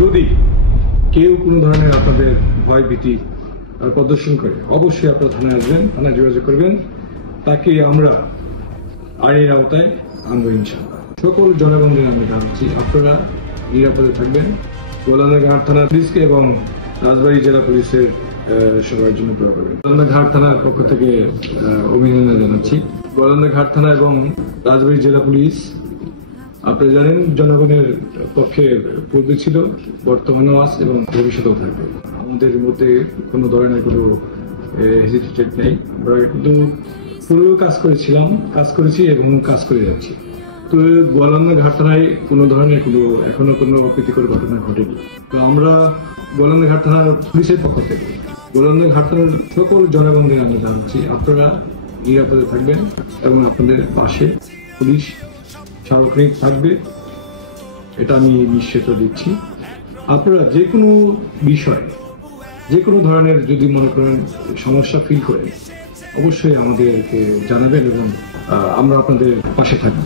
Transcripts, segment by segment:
যদি কেউ কোনো ধরনের আপনাদের ভয় ভীতি প্রদর্শন করে অবশ্যই আপনারা থানায় আসবেন, থানায় যোগাযোগ করবেন, তাকে আমরা আইনের আওতায় আনবো ইনশাআল্লাহ। সকল জনগণদের আমি জানাচ্ছি আপনারা নিরাপদে থাকবেন। গোলানা ঘাট থানা পুলিশকে এবং রাজবাড়ী জেলা পুলিশের সবার জন্য দোয়া করবেন। গোলানা ঘাট থানার পক্ষ থেকে অভিনন্দন জানাচ্ছি। গোলানা ঘাট থানা এবং রাজবাড়ী জেলা পুলিশ আপনারা জানেন জনগণের পক্ষে পূর্বে ছিল, বর্তমানেও আছে এবং ভবিষ্যতেও থাকবে। আমাদের মধ্যে কোনো ধরনের কোনো হেজিটেটেড নেই। আমরা কিন্তু পূর্বেও কাজ করেছি এবং কাজ করে যাচ্ছি। তো গোলানা ঘাট থানায় কোনো ধরনের এখনো কোনো অপ্রীতিকর ঘটনা ঘটেনি। তো আমরা গোলানা ঘাট থানার পুলিশের পক্ষ থেকে গোলানা ঘাট থানার সকল জনগণদের আমি জানাচ্ছি আপনারা নিরাপদে থাকবেন এবং আপনাদের পাশে পুলিশ সার্বক্ষণিক থাকবে, এটা আমি নিশ্চিত দিচ্ছি। আপনারা যে কোনো বিষয়, যে কোনো ধরনের যদি মনে করেন সমস্যা ফিল করেন অবশ্যই আমাদেরকে জানাবেন এবং আমরা আপনাদের পাশে থাকব।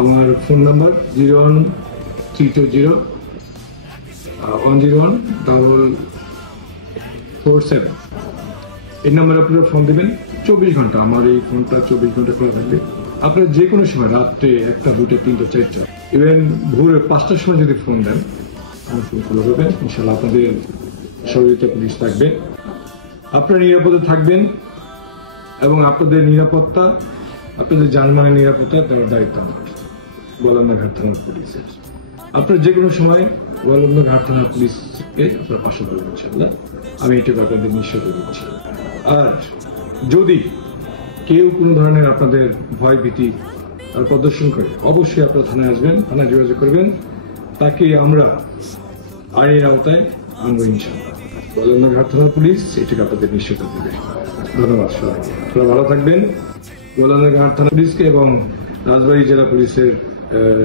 আমার ফোন নাম্বার 01320-101-47। এই নাম্বারে আপনারা ফোন দেবেন। 24 ঘন্টা আমার এই ফোনটা 24 ঘন্টা খোলা থাকবে। আপনারা যে কোনো সময় রাত্রে 1টা, 2টা, 3টা, 4টা, ইভেন ভোর 5টার সময় যদি ফোন দেন আমার ফোন খোলা হবে। ইনশাআল্লাহ আপনাদের সহযোগিতা পুলিশ থাকবে। আপনারা নিরাপদে থাকবেন এবং আপনাদের নিরাপত্তা, আপনাদের জানমালের নিরাপত্তা তার দায়িত্ব গোলানা ঘাট থানার পুলিশের। আপনারা যে কোনো সময় গোলানা ঘাট থানার পুলিশকে আপনার পাশে পাবেন ইনশাআল্লাহ, আমি এটুকু আপনাদের নিশ্চিত দিচ্ছি। আর যদি কেউ কোনো ধরনের আপনাদের ভয় ভীতি প্রদর্শন করে অবশ্যই আপনারা থানায় আসবেন, থানায় যোগাযোগ করবেন, তাকে আমরা আইনের আওতায় আনবো ইনশাআল্লাহ। গোলানা ঘাট থানার পুলিশ এটুকু আপনাদের নিশ্চিত দেবে। ধন্যবাদ সবাই, আপনারা ভালো থাকবেন। গোলানা ঘাট থানা পুলিশকে এবং রাজবাড়ী জেলা পুলিশের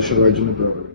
সবার জন্য দোয়া করবেন।